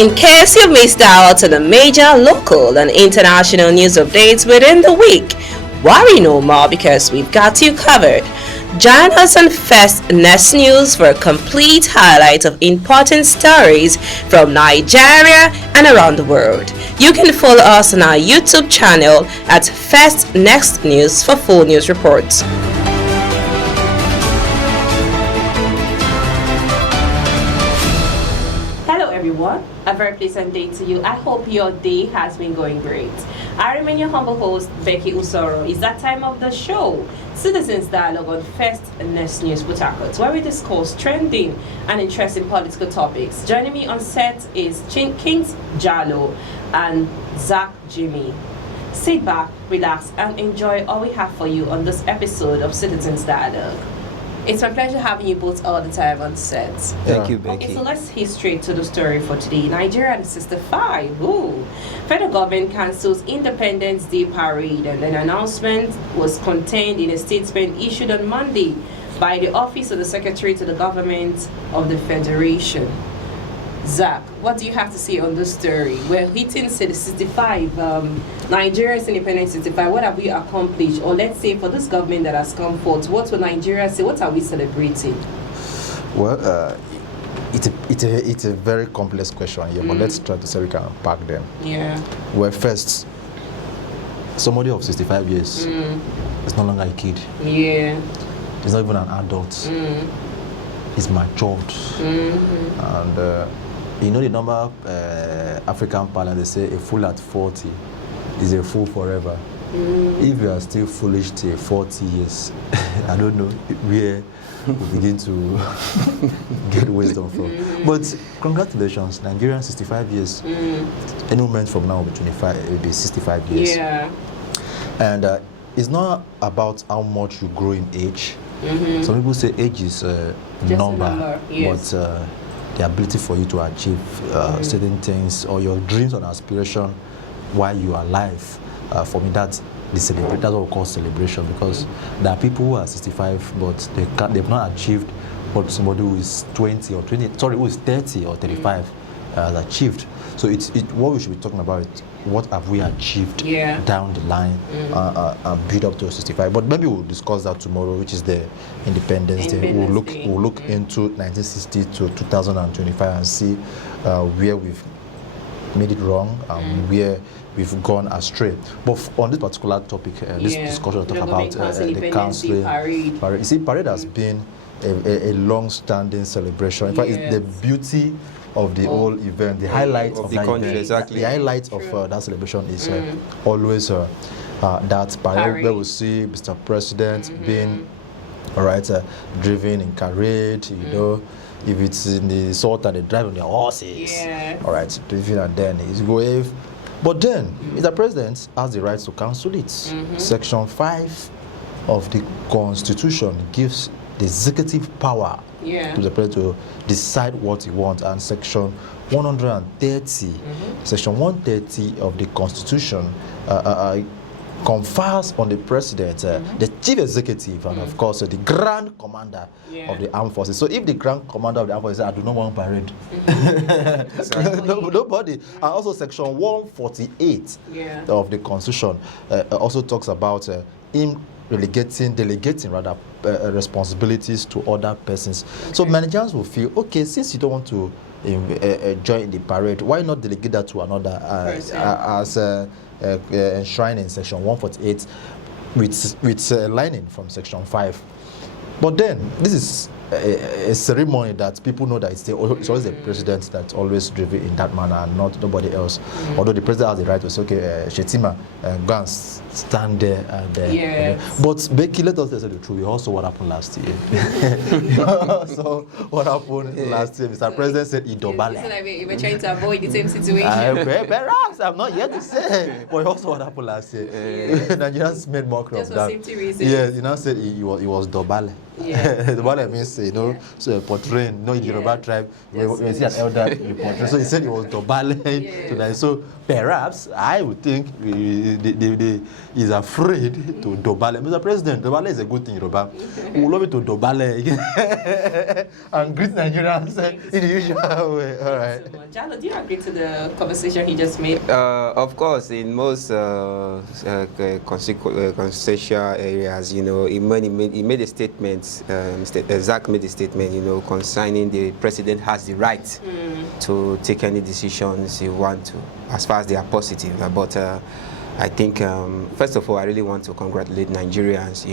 In case you missed out on the major local and international news updates within the week, worry no more because we've got you covered. Join us on First Next News for a complete highlight of important stories from Nigeria and around the world. You can follow us on our YouTube channel at First Next News for full news reports. Hello everyone, a very pleasant day to you. I hope your day has been going great. I remain your humble host, Becky Usoro. It's that time of the show, Citizens Dialogue on First Next News Port, where we discuss trending and interesting political topics. Joining me on set is Kings Jalo and Zach Jimmy. Sit back, relax, and enjoy all we have for you on this episode of Citizens Dialogue. It's my pleasure having you both all the time on set. Thank you, Becky. Okay, so let's hit straight to the story for today. Nigerian 65. Ooh. Federal government cancels Independence Day parade, and an announcement was contained in a statement issued on Monday by the Office of the Secretary to the Government of the Federation. Zach, what do you have to say on this story? We're hitting 65, Nigeria's independence 65. What have we accomplished? Or let's say for this government that has come forth, what will Nigeria say? What are we celebrating? Well, it's a very complex question here, but let's try to say we can unpack them. Yeah. Well, first, somebody of 65 years is no longer a kid. Yeah. He's not even an adult. He's matured. And you know the number African parlance, they say a fool at 40 is a fool forever. If you are still foolish till 40 years, I don't know where we begin to get wisdom from. But congratulations, Nigerian 65 years. Any moment from now will be 25, it will be 65 years. Yeah. And it's not about how much you grow in age. Some people say age is a number, yes. But the ability for you to achieve certain things or your dreams and aspiration while you are alive, for me that's that's what we call celebration, because there are people who are 65 but they've not achieved what somebody who is 20 or 20, sorry, who is 30 or 35 has achieved. So what we should be talking about is what have we achieved down the line and build up to 65. But maybe we'll discuss that tomorrow, which is the Independence Day. We'll look into 1960 to 2025 and see where we've made it wrong and where we've gone astray. But on this particular topic, this discussion will talk about the counseling parade. You see, parade has been a long-standing celebration. In fact, it's the beauty of the whole event, the highlight of the country, exactly. The highlight of that celebration is always that parade where we see Mr. President being driven in parade, you know. If it's in the salt and they drive on their horses, driven, and then he's going. But then Mr. President has the right to cancel it. Section 5 of the Constitution gives the executive power to the president to decide what he wants, and section 130 section 130 of the Constitution confers on the president the chief executive and of course the grand commander of the armed forces. So if the grand commander of the armed forces says, I do not want parade, nobody. And also section 148 of the Constitution also talks about him delegating responsibilities to other persons. So Nigerians will feel, okay, since you don't want to join the parade, why not delegate that to another as enshrined in section 148 with lining from section 5. But then this is a ceremony that people know that it's always the president that's always driven in that manner and not nobody else. Although the president has the right to say, okay, Shetima, go and stand there. But Becky, let us tell the truth. We also what happened last year. So what happened last year? Mr. President said he dobale. You were trying to avoid the same situation. Perhaps I'm not yet to say. But also what happened last year? Nigerians made mockery of that. Just for safety reasons. Yes, he now said he was dobale. Yeah. Dobale means, so portraying, in Yoruba tribe, when you see an elder, you portray. So he said it was Dobale tonight. So perhaps I would think he's afraid to Dobale. Mr. President, Dobale is a good thing, Yoruba. We would love it to Dobale and greet Nigerians in the usual way. All right. So Jalo, do you agree to the conversation he just made? Of course, in most constitutional areas, he made a statement. Mr. Zach made a statement, concerning the president has the right to take any decisions he want to, as far as they are positive. But I think, first of all, I really want to congratulate Nigerians.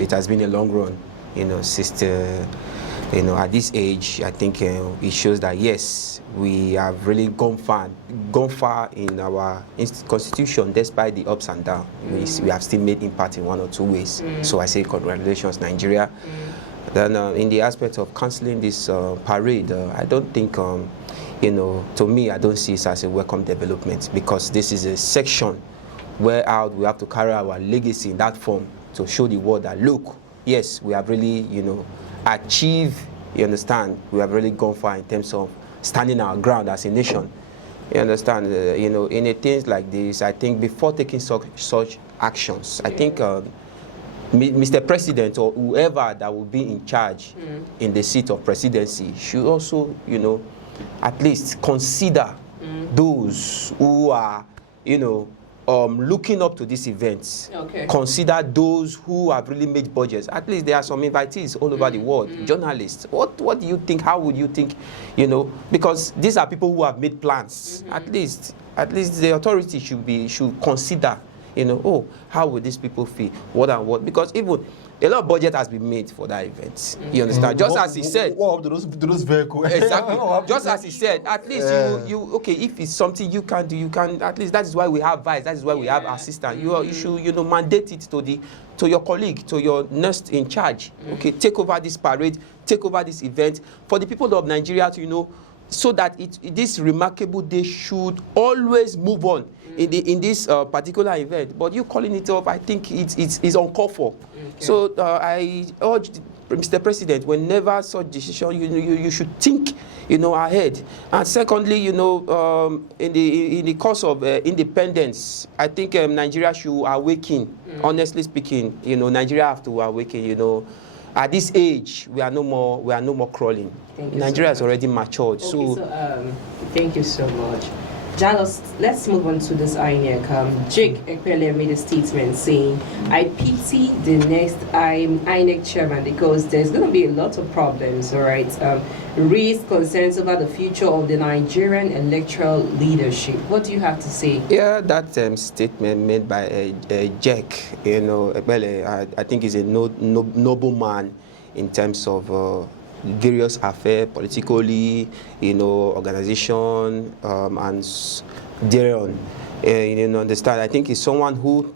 It has been a long run, since at this age. I think it shows that yes, we have really gone far in our constitution, despite the ups and downs. We have still made impact in one or two ways. So I say congratulations, Nigeria. Then in the aspect of cancelling this parade, I don't think, to me, I don't see it as a welcome development, because this is a section where we have to carry our legacy in that form to show the world that, look, yes, we have really, achieved, you understand, we have really gone far in terms of standing our ground as a nation. You understand, in a things like this, I think before taking such actions, I think Mr. President or whoever that will be in charge in the seat of presidency should also, at least consider those who are, looking up to these events. Okay. Consider those who have really made budgets. At least there are some invitees all over the world, journalists. What do you think? How would you think? Because these are people who have made plans. At least the authority should consider. How would these people feel? What and what? Because even a lot of budget has been made for that event. You understand? Just as he said. What do those vehicles? Exactly. Just as he said, at least if it's something you can do, you can. At least that is why we have vice. That is why we have assistant. You should mandate it to your colleague, to your nurse in charge. Okay, take over this parade, take over this event for the people of Nigeria to so that this remarkable day should always move on in this particular event. But you calling it off, I think it's uncalled for. Okay. So I urge Mr. President, whenever such decision, you should think, ahead. And secondly, in the course of independence, I think Nigeria should awaken. Honestly speaking, Nigeria have to awaken. At this age, we are no more crawling. Nigeria is already matured. Okay, so thank you so much. Jalos, let's move on to this INEC. Jake Ekpele made a statement saying, I pity the next INEC chairman because there's going to be a lot of problems, all right? Raised concerns over the future of the Nigerian electoral leadership. What do you have to say? Yeah, that statement made by Jake, Ekpele, I think is a noble man in terms of various affairs, politically, organization, and thereon. Understand? I think he's someone who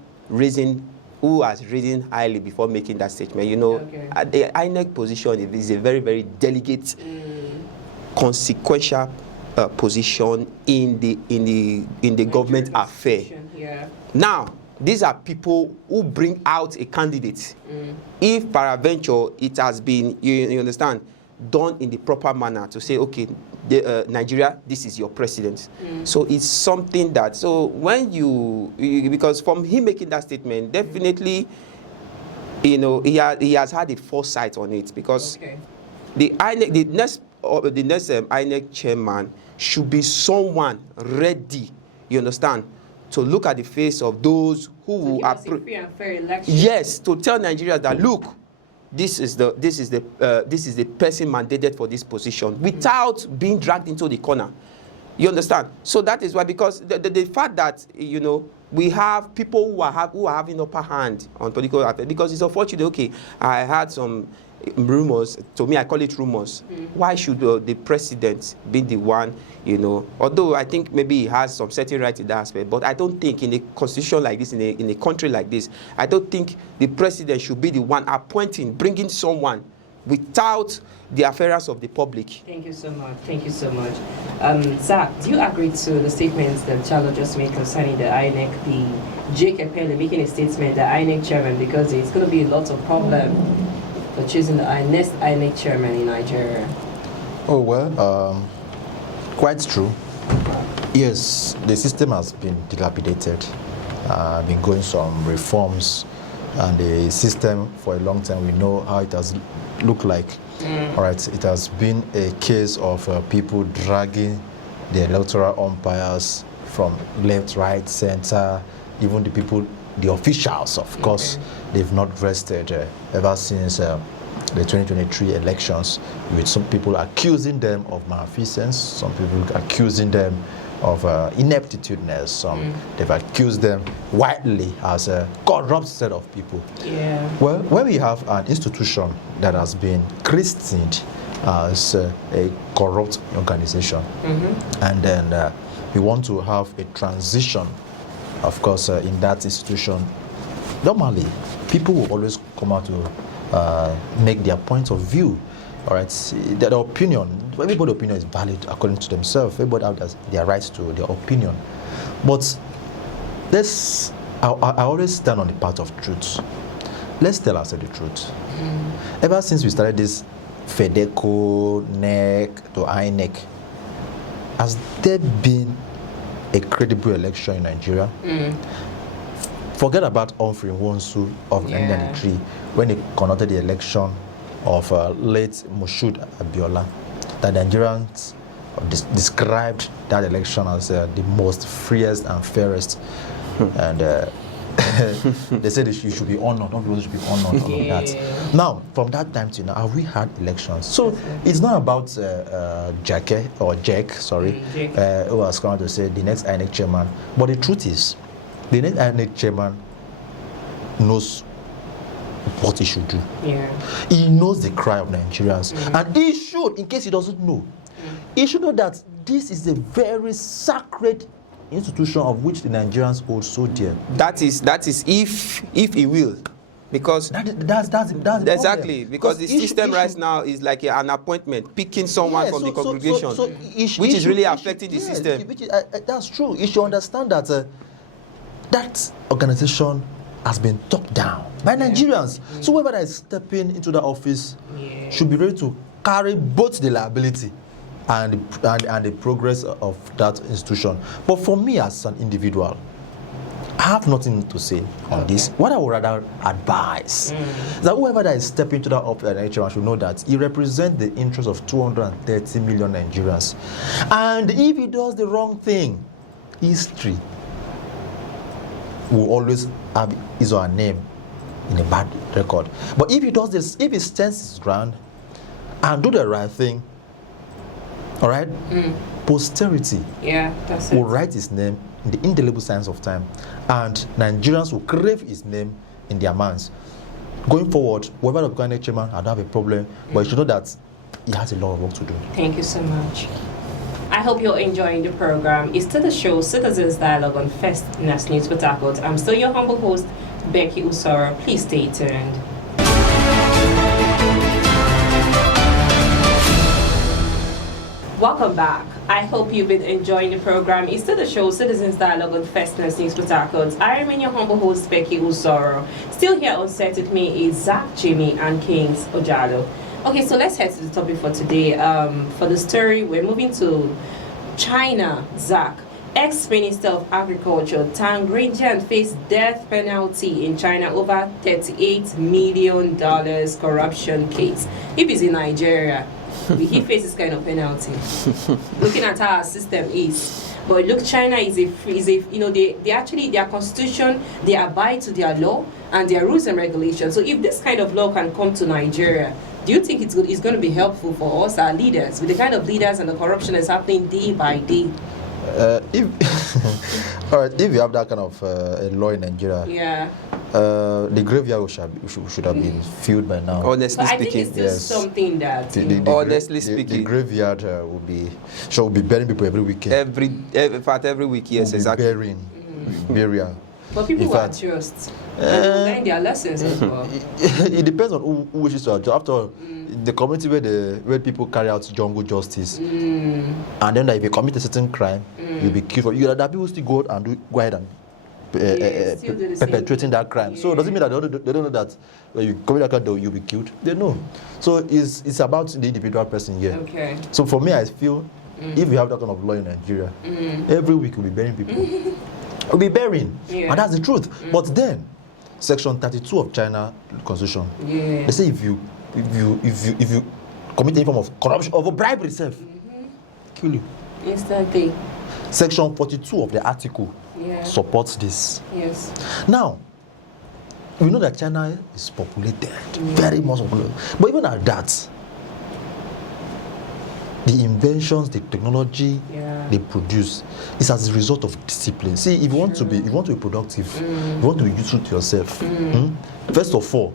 has risen highly before making that statement. Okay. At the INEC position, it is a very, very delicate, consequential position in the government affair. Yeah. Now, these are people who bring out a candidate. If peradventure it has been, you understand, done in the proper manner to say, okay, Nigeria, this is your president. So it's something that, so when because from him making that statement, definitely, he has had a foresight on it, because the next INEC chairman should be someone ready, you understand, to look at the face of those who are free and fair election. Yes, to tell Nigerians that, look, this is the person mandated for this position, without being dragged into the corner. You understand? So that is why, because the fact that we have people who are having upper hand on political affairs, because it's unfortunate. Okay, I had some rumors. To me, I call it rumors. Why should the president be the one? Although I think maybe he has some certain right in that aspect, but I don't think in a constitution like this, in a country like this, I don't think the president should be the one appointing, bringing someone without the affairs of the public. Thank you so much. Thank you so much. Zach, do you agree to the statements that Charlo just made concerning the INEC, the Jake Ekpele making a statement, the INEC chairman, because it's going to be a lot of problem? for choosing the next INEC chairman in Nigeria? Oh, well, quite true. Yes, the system has been dilapidated. Been going some reforms, and the system for a long time, we know how it has looked like. All right, it has been a case of people dragging the electoral umpires from left, right, center, even the people, the officials, of course, they've not rested ever since the 2023 elections, with some people accusing them of malfeasance, some people accusing them of ineptitudeness, some they've accused them widely as a corrupt set of people. Yeah. Well, when we have an institution that has been christened as a corrupt organization, and then we want to have a transition, of course, in that institution, normally people will always come out to make their point of view. All right, their opinion, everybody's opinion is valid according to themselves. Everybody has their rights to their opinion. But I always stand on the path of truth. Let's tell ourselves the truth. Ever since we started this FEDECO, NEC to INEC, has there been a credible election in Nigeria? Forget about Humphrey Wonsu of 1993 when he conducted the election of late Moshood Abiola. The Nigerians described that election as the most freest and fairest, and they said you should be honored, all people should be honored, all of that. Now, from that time to now, have we had elections? So it's not about Jake, who has come out to say the next INEC chairman, but the truth is, the next INEC chairman knows what he should do. He knows the cry of Nigerians, and he should, in case he doesn't know, he should know that this is a very sacred institution of which the Nigerians hold so dear. That is if he will, because that's exactly problem. because the system right now is like an appointment, picking someone from the congregation, which is really affecting the system. That's true. You should understand that that organization has been talked down by Nigerians. So whoever that is stepping into the office should be ready to carry both the liability and the progress of that institution. But for me as an individual, I have nothing to say on this. What I would rather advise is that whoever that is stepping into that office should know that he represents the interests of 230 million Nigerians. And if he does the wrong thing, history will always have his or her name in a bad record. But if he does this, if he stands his ground and do the right thing, all right, posterity will write his name in the indelible signs of time, and Nigerians will crave his name in their minds. Going forward, whoever the INEC chairman, I don't have a problem, but you should know that he has a lot of work to do. Thank you so much. I hope you're enjoying the program. It's still the show Citizens Dialogue on First News Port Harcourt. I'm still your humble host, Becky Usoro. Please stay tuned. Welcome back. I hope you've been enjoying the program. It's still the show Citizens Dialogue on First News Port Harcourt. I remain your humble host, Becky Usoro. Still here on set with me is Zach, Jimmy, and Kings Ojalo. Okay, so let's head to the topic for today. For the story, we're moving to China. Zach, ex-Minister of Agriculture Tang Grandjian faced death penalty in China over $38 million corruption case. If he's in Nigeria, he faces kind of penalty. Looking at how our system is. But look, China is a they actually, their constitution, they abide to their law and their rules and regulations. So if this kind of law can come to Nigeria, do you think it's going to be helpful for us, our leaders, with the kind of leaders and the corruption that's happening day by day? All right, if you have that kind of a law in Nigeria, the graveyard should have been filled by now. Honestly but speaking, I think it's still something that the graveyard will be burying people every weekend. Every week, yes, exactly. Burial. But people will adjust. Learn their lessons as well. It depends on who wishes to adjust. After all, the community where people carry out jungle justice, and then if you commit a certain crime, you'll be killed. That people still go ahead and perpetrating that crime. So it doesn't mean that they don't know that when you commit that crime, you'll be killed. They know. So it's about the individual person here. Okay. So for me, I feel if we have that kind of law in Nigeria, every week we'll be burying people. We'll be burying. Yeah. And that's the truth. But then, Section 32 of China Constitution, they say if you commit any form of corruption or bribery itself, kill you. Instantly. Section 42 of the article supports this. Yes. Now, we know that China is populated, very much populated. But even at that, the inventions, the technology they produce is as a result of discipline. See, if you want to be productive, you want to be useful to yourself. First of all,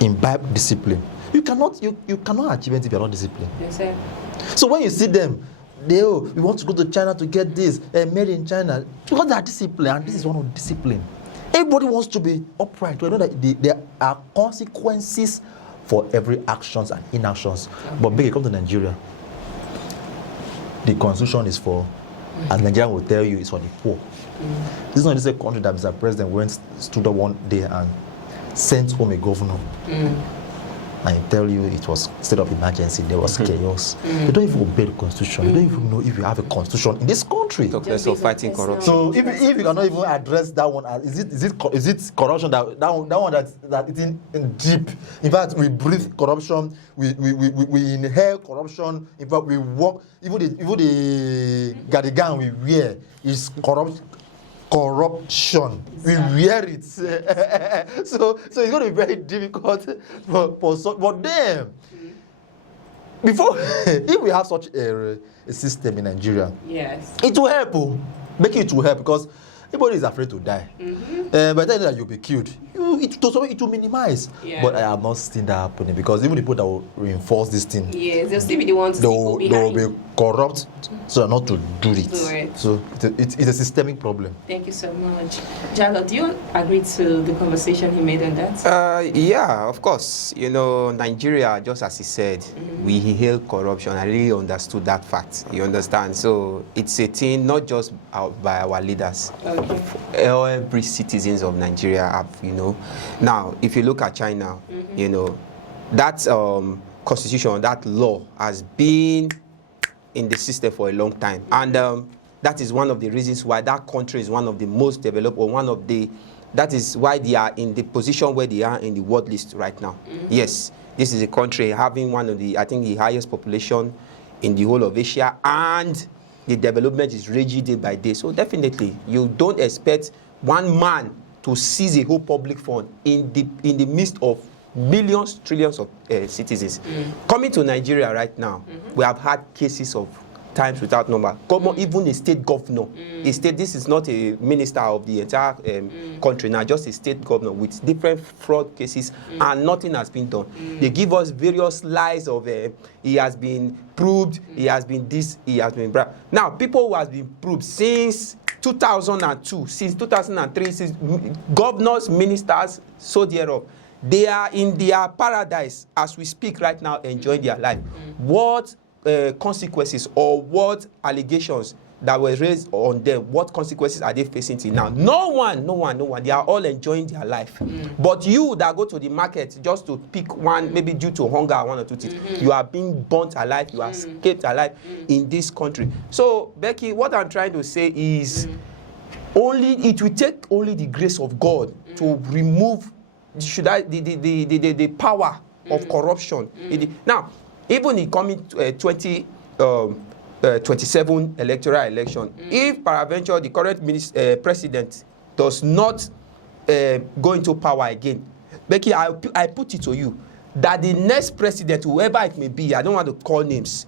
imbibe discipline. You cannot achieve anything if you're not disciplined. Yes, sir. So when you see them, we want to go to China to get this, made in China, because they are disciplined, and this is one of discipline. Everybody wants to be upright. We know that there are consequences for every actions and inactions. Okay. But big, come to Nigeria, the constitution is for, and Nigeria will tell you, it's for the poor. This is not just a country that Mr. President stood up one day and sent home a governor. And I tell you, it was state of emergency, there was chaos. They don't even obey the constitution. They don't even know if you have a constitution in this country. Talk less of fighting corruption. So if you cannot even address that one, is it corruption that one that it's in deep? In fact, we breathe corruption, we inhale corruption. In fact, we walk, even the cardigan we wear is corruption. We wear it. So it's going to be very difficult for some. But then, before, if we have such a system in Nigeria, it will help. Make it will help because everybody is afraid to die. By the time that you'll be killed, it will minimize. But I have not seen that happening because even the people that will reinforce this thing, they'll still be the ones they will be corrupt so not to do it. So it's a systemic problem. Thank you so much. Jalo, do you agree to the conversation he made on that? Yeah, of course. You know, Nigeria, just as he said, we inhale corruption. I really understood that fact. You understand? So it's a thing not just by our leaders. Every citizens of Nigeria have, you know. Now, if you look at China, you know, that constitution, that law has been in the system for a long time. And that is one of the reasons why that country is one of the most developed, or that is why they are in the position where they are in the world list right now. Yes, this is a country having one of the, I think, the highest population in the whole of Asia, and the development is raging day by day. So definitely, you don't expect one man to seize a whole public fund in the midst of millions, trillions of citizens. Coming to Nigeria right now, we have had cases of times without number. Even a state governor, this is not a minister of the entire country now, just a state governor with different fraud cases, and nothing has been done. They give us various lies of he has been proved, he has been this, he has been blah. Now, people who has been proved since 2002, since 2003, since governors, ministers, so thereof, they are in their paradise as we speak right now, enjoying their life. What consequences or what allegations that were raised on them, what consequences are they facing till now? No one. They are all enjoying their life. But you that go to the market just to pick one, maybe due to hunger, one or two things, you are being burnt alive, you are escaped alive in this country. So, Becky, what I'm trying to say is it will take only the grace of God to remove the power of corruption. Now, even in coming 2027 electoral election, if peradventure the current president does not go into power again, Becky, I put it to you that the next president, whoever it may be, I don't want to call names,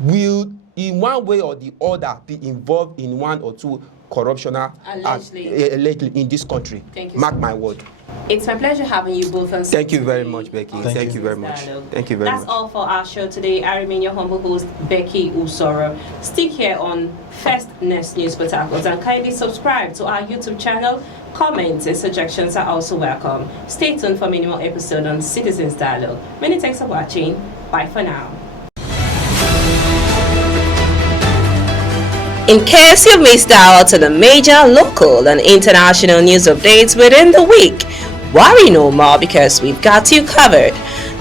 will in one way or the other be involved in one or two corruptional allegedly in this country. Thank you. Mark my word. It's my pleasure having you both on. Thank you very much, Becky. Thank you very much. Thank you very much. That's all for our show today. I remain your humble host, Becky Usoro. Stick here on First Next News Spectacles and kindly subscribe to our YouTube channel. Comments and suggestions are also welcome. Stay tuned for many more episodes on Citizens Dialogue. Many thanks for watching. Bye for now. In case you missed out on the major local and international news updates within the week, worry no more because we've got you covered.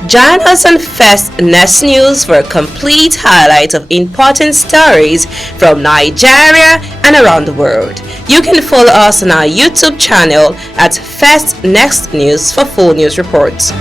Join us on First Next News for a complete highlight of important stories from Nigeria and around the world. You can follow us on our YouTube channel at First Next News for full news reports.